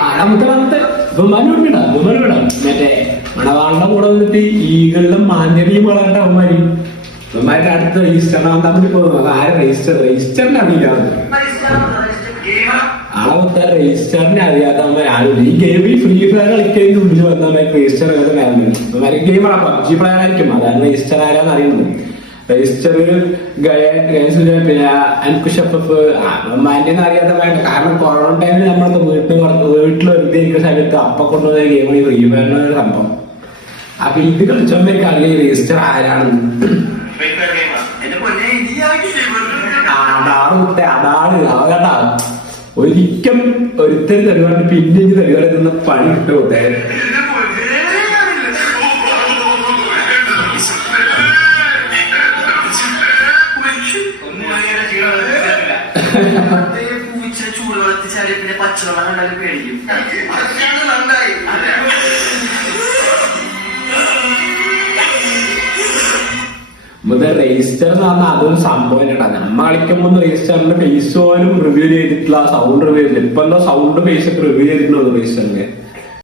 ആടാമത്തെ ബഹുമാനം വിടാം മറ്റേ മണവാളുടെ കൂടെ വന്നിട്ട് ഈകളിലും മാന്യതയും വളരേണ്ട അവന്മാര് അവന്മാരുടെ അടുത്ത് രജിസ്റ്ററിനാവാൻ തമ്മിൽ പോകുന്നത് ആരെ രജിസ്റ്ററിനെ അറിയില്ലാതെ ആളെ രജിസ്റ്ററിനെ അറിയാത്തവന്മാർ ആരും ഈ ഗെയിമിൽ ഫ്രീ ഫയർ കളിക്കുന്നതിന് മുന്നിൽ വന്നവന്മാർക്ക് രജിസ്റ്റർ അവന്മാര് ഗെയിമാണ് പബ്ജി പ്ലെയർ ആയിരിക്കും അതാണ് രജിസ്റ്റർ ആരാന്ന് അറിയുന്നത് രജിസ്റ്റർ പിന്നെ അൻകുഷപ്പ് അമ്മേന്റെ അറിയാത്ത വേണ്ട കാരണം കൊറോണ ടൈമിൽ നമ്മളൊക്കെ വീട്ടിൽ വെറുതെ ഇരിക്കുന്ന സമയത്ത് അപ്പ കൊണ്ടുപോയ ഗെയിമാണ് ഈ ഫ്രീ ഫയറിന്റെ ഒരു സംഭവം അപ്പൊ ഇത് കളിച്ചവന്മാർക്ക് അറിയാം രജിസ്റ്റർ ആരാണെന്ന് അതാണ് കേട്ടാ ഒരിക്കൽ ഒരുത്തര് തരുവാണ്ട് പിന്നെ തരുവാണ്ട് നിന്ന് പണി കിട്ടുകൊണ്ടേ പച്ചവെള്ളം കണ്ടാലും പേടിക്കും രജിസ്റ്റർ എന്ന് പറഞ്ഞാൽ അതൊരു സംഭവം കേട്ടാ നമ്മ കളിക്കുമ്പോ രജിസ്റ്ററിന്റെ ഫേസ് പോലും റിവ്യൂ ചെയ്തിട്ടില്ല സൗണ്ട് റിവ്യൂ ചെയ്തില്ല ഇപ്പൊ എന്താ സൗണ്ട് ഫേസ് ഒക്കെ റിവ്യൂ ചെയ്തിട്ടുണ്ടോ രജിസ്റ്ററിന്റെ